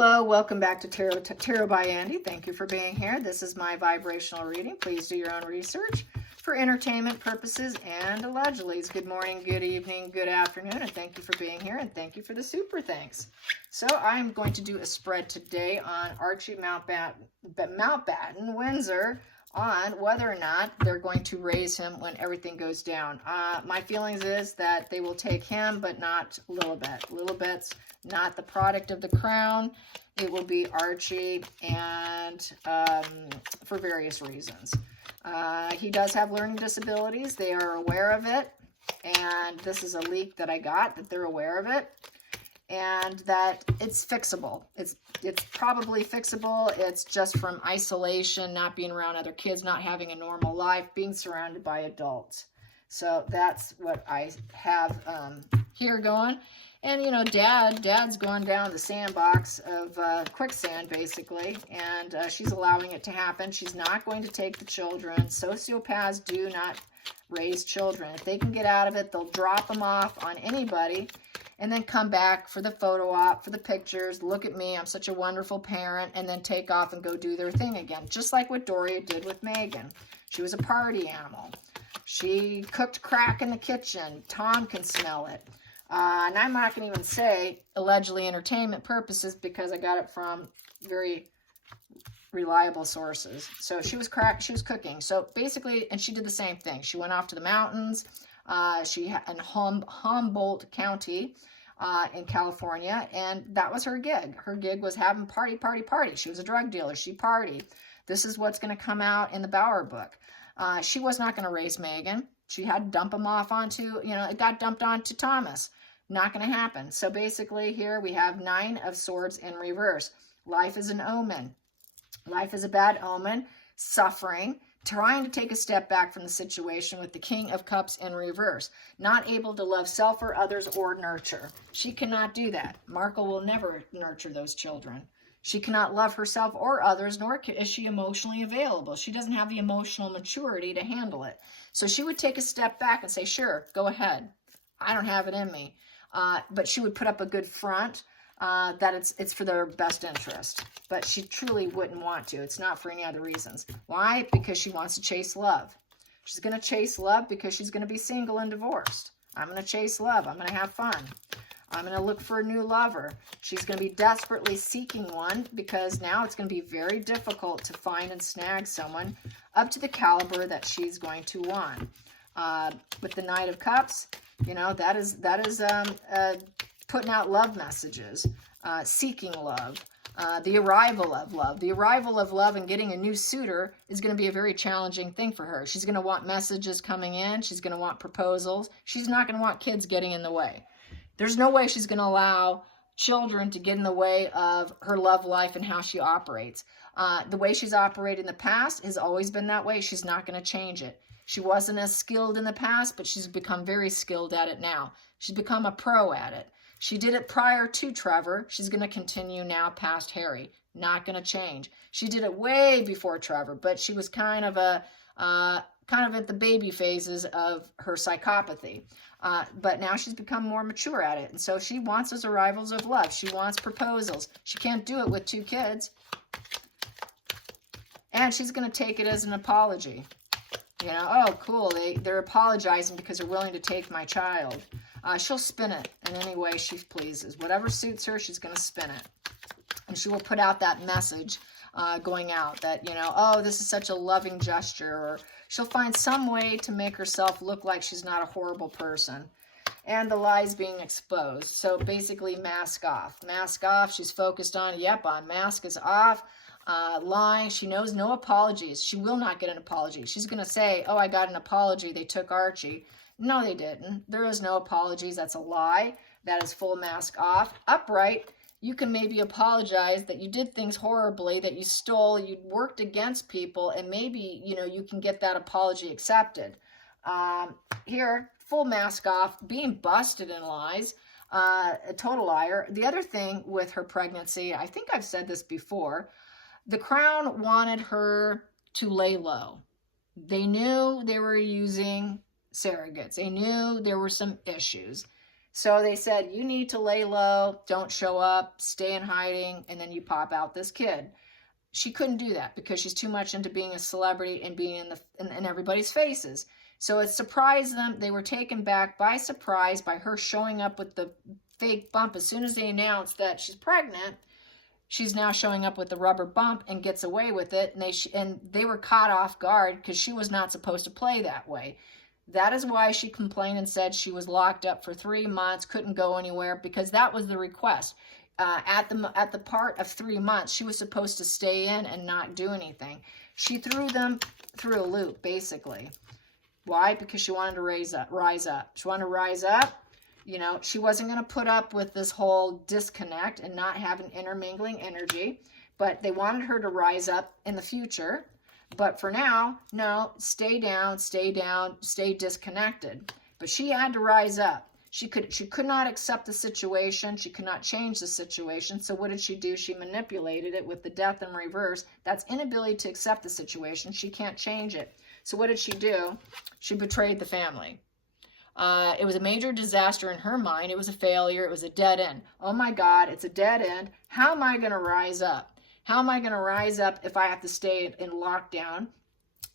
Hello, welcome back to Tarot by Andy. Thank you for being here. This is my vibrational reading. Please do your own research for entertainment purposes and allegedly. Good morning, good evening, good afternoon, and thank you for being here, and thank you for the super thanks. So I'm going to do a spread today on Archie Mountbatten Windsor on whether or not they're going to raise him when everything goes down. My feelings is that they will take him, but not Lilibet. Lilibet's not the product of the crown. It will be Archie, and for various reasons. He does have learning disabilities. They are aware of it, and this is a leak that I got, that they're aware of it, and that it's fixable. It's probably fixable. It's just from isolation, not being around other kids, not having a normal life, being surrounded by adults. So that's what I have here going. And, you know, Dad's going down the sandbox of quicksand, basically, and she's allowing it to happen. She's not going to take the children. Sociopaths do not raise children. If they can get out of it, they'll drop them off on anybody and then come back for the photo op, for the pictures, look at me, I'm such a wonderful parent, and then take off and go do their thing again, just like what Doria did with Megan. She was a party animal. She cooked crack in the kitchen. Tom can smell it. And I'm not going to even say allegedly entertainment purposes because I got it from very reliable sources. So she was cooking. So basically, and she did the same thing. She went off to the mountains. In Humboldt County in California, and that was her gig. Her gig was having party. She was a drug dealer. She partied. This is what's going to come out in the Bauer book. She was not going to raise Megan. She had to dump him off onto, you know, it got dumped onto Thomas. Not going to happen. So basically here we have 9 of Swords in reverse. Life is an omen. Life is a bad omen. Suffering. Trying to take a step back from the situation with the King of Cups in reverse. Not able to love self or others or nurture. She cannot do that. Markle will never nurture those children. She cannot love herself or others, nor is she emotionally available. She doesn't have the emotional maturity to handle it. So she would take a step back and say, sure, go ahead. I don't have it in me. But she would put up a good front that it's for their best interest. But she truly wouldn't want to. It's not for any other reasons. Why? Because she wants to chase love. She's going to chase love because she's going to be single and divorced. I'm going to chase love. I'm going to have fun. I'm going to look for a new lover. She's going to be desperately seeking one because now it's going to be very difficult to find and snag someone up to the caliber that she's going to want. With the Knight of Cups, you know, that is putting out love messages, seeking love, the arrival of love. The arrival of love and getting a new suitor is going to be a very challenging thing for her. She's going to want messages coming in. She's going to want proposals. She's not going to want kids getting in the way. There's no way she's going to allow children to get in the way of her love life and how she operates. The way she's operated in the past has always been that way. She's not going to change it. She wasn't as skilled in the past, but she's become very skilled at it now. She's become a pro at it. She did it prior to Trevor. She's going to continue now past Harry. Not going to change. She did it way before Trevor, but she was kind of at the baby phases of her psychopathy. But now she's become more mature at it. And so she wants those arrivals of love. She wants proposals. She can't do it with 2 kids. And she's going to take it as an apology. You know, oh, cool, they're apologizing because they're willing to take my child. She'll spin it in any way she pleases. Whatever suits her, she's going to spin it. And she will put out that message going out that, you know, oh, this is such a loving gesture. Or she'll find some way to make herself look like she's not a horrible person. And the lies being exposed. So basically, mask off. Mask off. She's focused on, yep, mask is off. Lying. She knows no apologies. She will not get an apology. She's going to say, oh, I got an apology. They took Archie. No, they didn't. There is no apologies. That's a lie. That is full mask off. Upright. You can maybe apologize that you did things horribly, that you stole, you worked against people, and maybe, you know, you can get that apology accepted. Here, full mask off, being busted in lies, a total liar. The other thing with her pregnancy, I think I've said this before, the Crown wanted her to lay low. They knew they were using surrogates. They knew there were some issues. So they said, you need to lay low, don't show up, stay in hiding, and then you pop out this kid. She couldn't do that because she's too much into being a celebrity and being in everybody's faces. So it surprised them. They were taken back by surprise by her showing up with the fake bump. As soon as they announced that she's pregnant, she's now showing up with the rubber bump and gets away with it. And they were caught off guard because she was not supposed to play that way. That is why she complained and said she was locked up for 3 months, couldn't go anywhere, because that was the request. At the part of 3 months, she was supposed to stay in and not do anything. She threw them through a loop, basically. Why? Because she wanted to rise up. She wanted to rise up. You know, she wasn't going to put up with this whole disconnect and not have an intermingling energy, but they wanted her to rise up in the future. But for now, no, stay down, stay disconnected. But she had to rise up. She could not accept the situation. She could not change the situation. So what did she do? She manipulated it with the death in reverse. That's inability to accept the situation. She can't change it. So what did she do? She betrayed the family. It was a major disaster in her mind. It was a failure. It was a dead end. Oh my God, it's a dead end. How am I going to rise up? How am I going to rise up if I have to stay in lockdown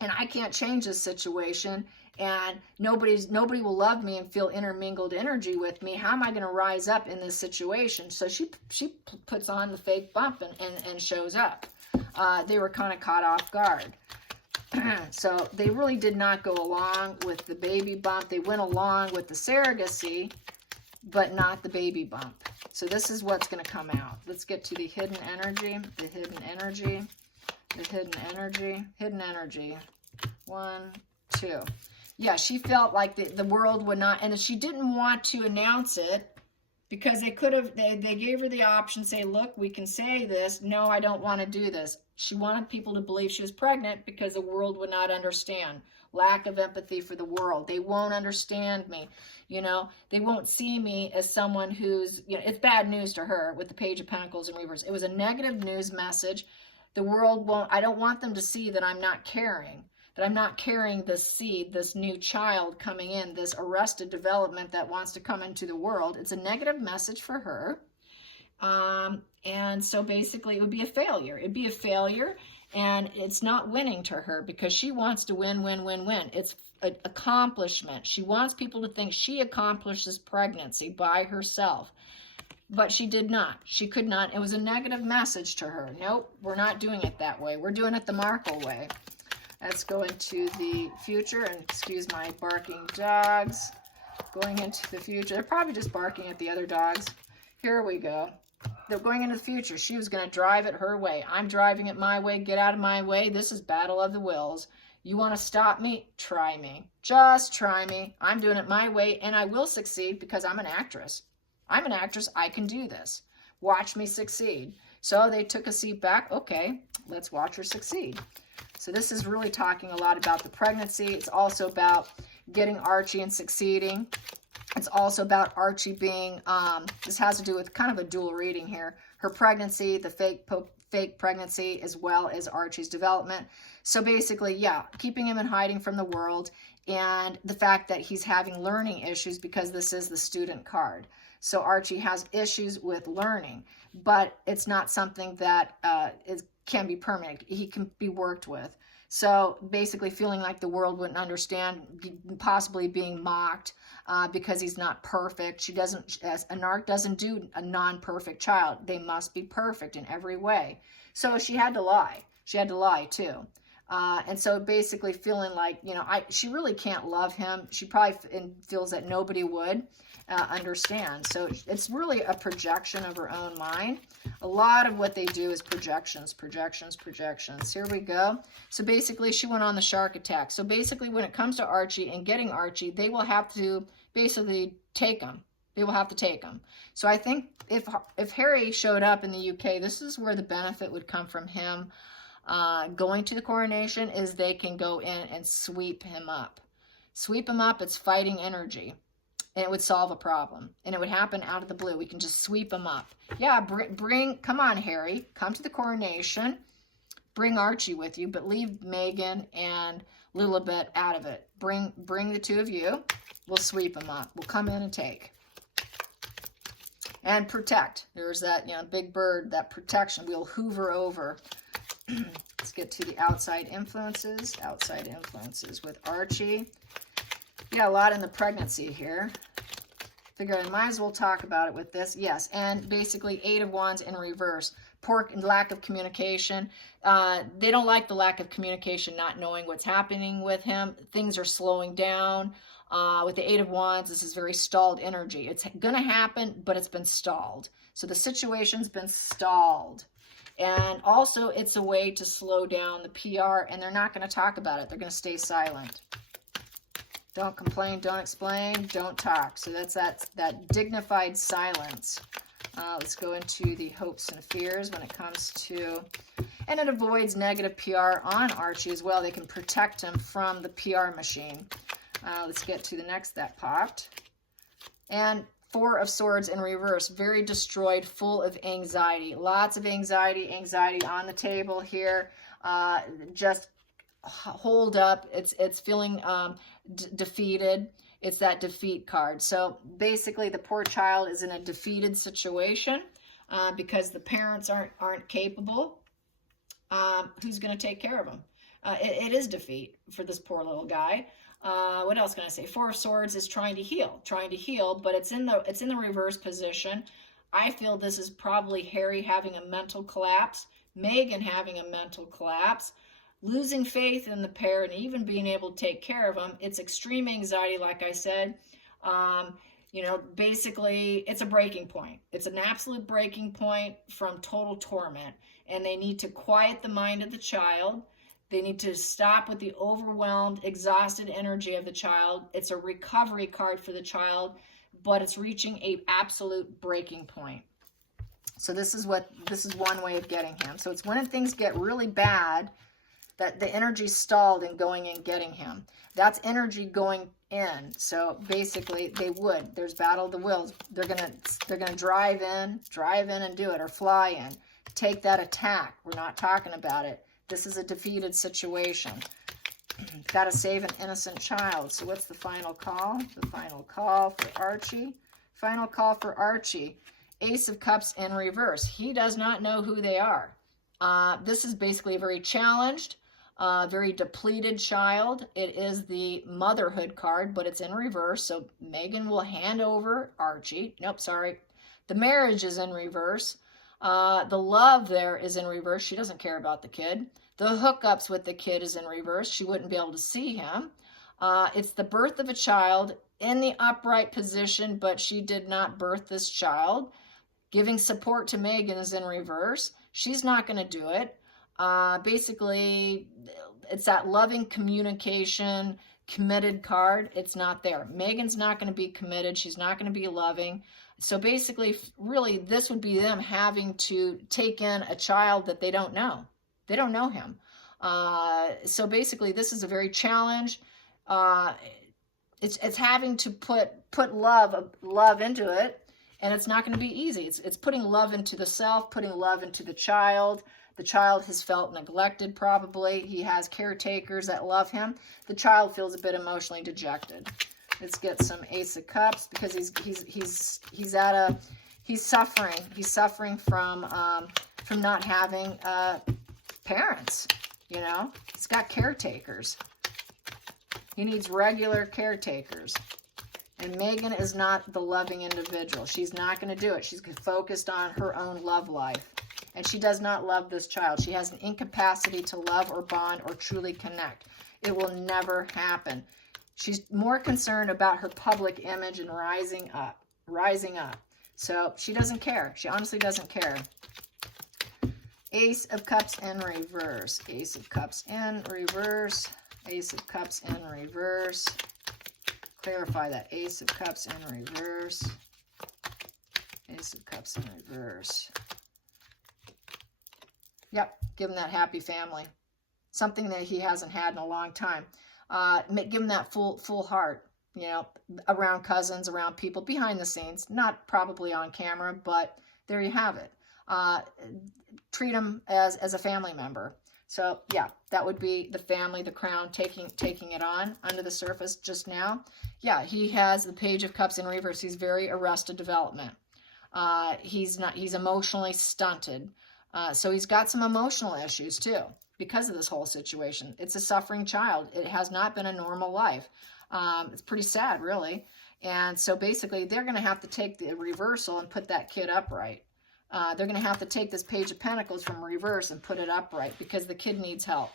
and I can't change this situation and nobody will love me and feel intermingled energy with me? How am I going to rise up in this situation? So she puts on the fake bump and shows up. They were kind of caught off guard. So they really did not go along with the baby bump. They went along with the surrogacy, but not the baby bump. So this is what's going to come out. Let's get to the hidden energy, the hidden energy, the hidden energy, hidden energy. 1, 2. Yeah, she felt like the world would not, and she didn't want to announce it because they could have, they gave her the option, say, look, we can say this. No, I don't want to do this. She wanted people to believe she was pregnant because the world would not understand. Lack of empathy for the world. They won't understand me. You know, they won't see me as someone who's, you know, it's bad news to her with the Page of Pentacles in reverse. It was a negative news message. The world won't, I don't want them to see that I'm not caring, that I'm not carrying this seed, this new child coming in, this arrested development that wants to come into the world. It's a negative message for her. And so basically it would be a failure. It'd be a failure. And it's not winning to her because she wants to win, win, win, win. It's an accomplishment. She wants people to think she accomplished this pregnancy by herself. But she did not. She could not. It was a negative message to her. Nope, we're not doing it that way. We're doing it the Markle way. Let's go into the future. And excuse my barking dogs. Going into the future. They're probably just barking at the other dogs. Here we go. They're going into the future. She was going to drive it her way. I'm driving it my way. Get out of my way. This is battle of the wills. You want to stop me? Try me. Just try me. I'm doing it my way, and I will succeed because I'm an actress. I'm an actress. I can do this. Watch me succeed. So they took a seat back. Okay, let's watch her succeed. So this is really talking a lot about the pregnancy. It's also about getting Archie and succeeding. It's also about Archie being, this has to do with kind of a dual reading here. Her pregnancy, the fake pregnancy, as well as Archie's development. So basically, yeah, keeping him in hiding from the world and the fact that he's having learning issues because this is the student card. So Archie has issues with learning, but it's not something that can be permanent. He can be worked with. So basically feeling like the world wouldn't understand, possibly being mocked because he's not perfect. She doesn't, an arc doesn't do a non-perfect child. They must be perfect in every way. So she had to lie. She had to lie too. And so basically feeling like, you know, she really can't love him. She probably feels that nobody would understand. So it's really a projection of her own mind. A lot of what they do is projections, projections, projections. Here we go. So basically she went on the shark attack. So basically when it comes to Archie and getting Archie, they will have to basically take him. They will have to take him. So I think if Harry showed up in the UK, this is where the benefit would come from him going to the coronation, is they can go in and sweep him up. Sweep him up, it's fighting energy. And it would solve a problem. And it would happen out of the blue. We can just sweep him up. Yeah, come on, Harry. Come to the coronation. Bring Archie with you, but leave Meghan and Lilibet out of it. Bring the two of you. We'll sweep him up. We'll come in and take. And protect. There's that, you know, big bird, that protection. We'll hoover over. Let's get to the outside influences. Outside influences with Archie. Yeah, a lot in the pregnancy here. Figure I might as well talk about it with this. Yes, and basically 8 of Wands in reverse. Poor lack of communication. They don't like the lack of communication, not knowing what's happening with him. Things are slowing down. With the 8 of Wands, this is very stalled energy. It's going to happen, but it's been stalled. So the situation's been stalled. And also, it's a way to slow down the PR, and they're not going to talk about it. They're going to stay silent. Don't complain, don't explain, don't talk. So that's that dignified silence. Let's go into the hopes and fears when it comes to, and it avoids negative PR on Archie as well. They can protect him from the PR machine. Let's get to the next that popped. And 4 of Swords in reverse, very destroyed, full of anxiety. Lots of anxiety on the table here. Just hold up. It's feeling defeated. It's that defeat card. So basically the poor child is in a defeated situation because the parents aren't capable. Who's going to take care of them? It is defeat for this poor little guy. What else can I say? 4 of Swords is trying to heal, but it's in the reverse position. I feel this is probably Harry having a mental collapse, Meghan having a mental collapse, losing faith in the pair, and even being able to take care of them. It's extreme anxiety, like I said. You know, basically, it's a breaking point. It's an absolute breaking point from total torment, and they need to quiet the mind of the child. They need to stop with the overwhelmed, exhausted energy of the child. It's a recovery card for the child, but it's reaching an absolute breaking point. So this is one way of getting him. So it's when things get really bad that the energy's stalled in going and getting him. That's energy going in. So basically there's battle of the wills. They're gonna drive in and do it, or fly in. Take that attack. We're not talking about it. This is a defeated situation. Got to save an innocent child. So what's the final call? The final call for Archie. Final call for Archie. Ace of Cups in reverse. He does not know who they are. This is basically a very challenged, very depleted child. It is the motherhood card, but it's in reverse. So Meghan will hand over Archie. Nope, sorry. The marriage is in reverse. The love there is in reverse. She doesn't care about the kid. The hookups with the kid is in reverse. She wouldn't be able to see him. It's the birth of a child in the upright position, but she did not birth this child. Giving support to Meghan is in reverse. She's not going to do it. Basically, it's that loving communication, committed card. It's not there. Meghan's not going to be committed. She's not going to be loving. So basically, really, this would be them having to take in a child that they don't know. They don't know him. So basically, this is a very challenge. It's having to put love into it, and it's not going to be easy. It's putting love into the self, putting love into the child. The child has felt neglected, probably. He has caretakers that love him. The child feels a bit emotionally dejected. Let's get some Ace of Cups, because he's suffering. He's suffering from not having parents. You know, he's got caretakers. He needs regular caretakers. And Meghan is not the loving individual. She's not going to do it. She's focused on her own love life. And she does not love this child. She has an incapacity to love or bond or truly connect. It will never happen. She's more concerned about her public image and rising up. So she doesn't care. She honestly doesn't care. Ace of Cups in reverse. Ace of Cups in reverse. Ace of Cups in reverse. Clarify that. Ace of Cups in reverse. Ace of Cups in reverse. Yep, give him that happy family. Something that he hasn't had in a long time. Give him that full heart, you know, around cousins, around people, behind the scenes. Not probably on camera, but there you have it. Treat him as a family member. So, yeah, that would be the family, the crown, taking it on under the surface just now. Yeah, he has the Page of Cups in reverse. He's very arrested development. He's emotionally stunted. So he's got some emotional issues too because of this whole situation. It's a suffering child. It has not been a normal life. It's pretty sad, really. And so basically they're going to have to take the reversal and put that kid upright. They're going to have to take this Page of Pentacles from reverse and put it upright because the kid needs help.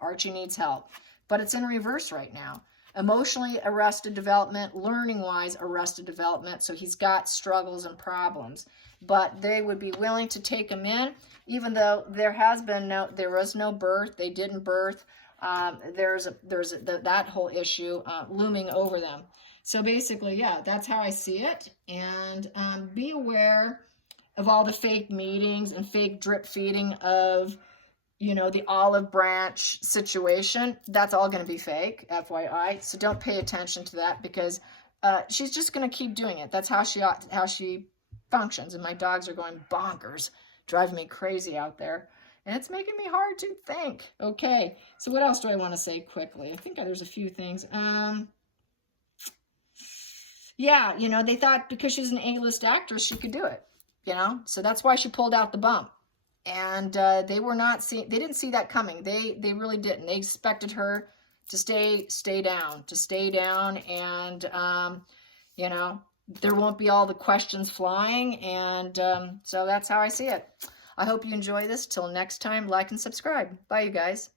Archie needs help. But it's in reverse right now. Emotionally arrested development, learning-wise arrested development. So he's got struggles and problems. But they would be willing to take him in, even though there was no birth. They didn't birth. There's that whole issue looming over them. So basically, yeah, that's how I see it. And be aware of all the fake meetings and fake drip feeding of, you know, the olive branch situation. That's all going to be fake, FYI. So don't pay attention to that because she's just going to keep doing it. That's how she functions. And my dogs are going bonkers, driving me crazy out there. And it's making me hard to think. Okay, so what else do I want to say quickly? I think there's a few things. Yeah, you know, they thought because she's an A-list actress, she could do it, you know? So that's why she pulled out the bump. And they didn't see that coming. They really didn't. They expected her to stay down, and, you know, there won't be all the questions flying. And so that's how I see it. I hope you enjoy this. Till next time, like and subscribe. Bye, you guys.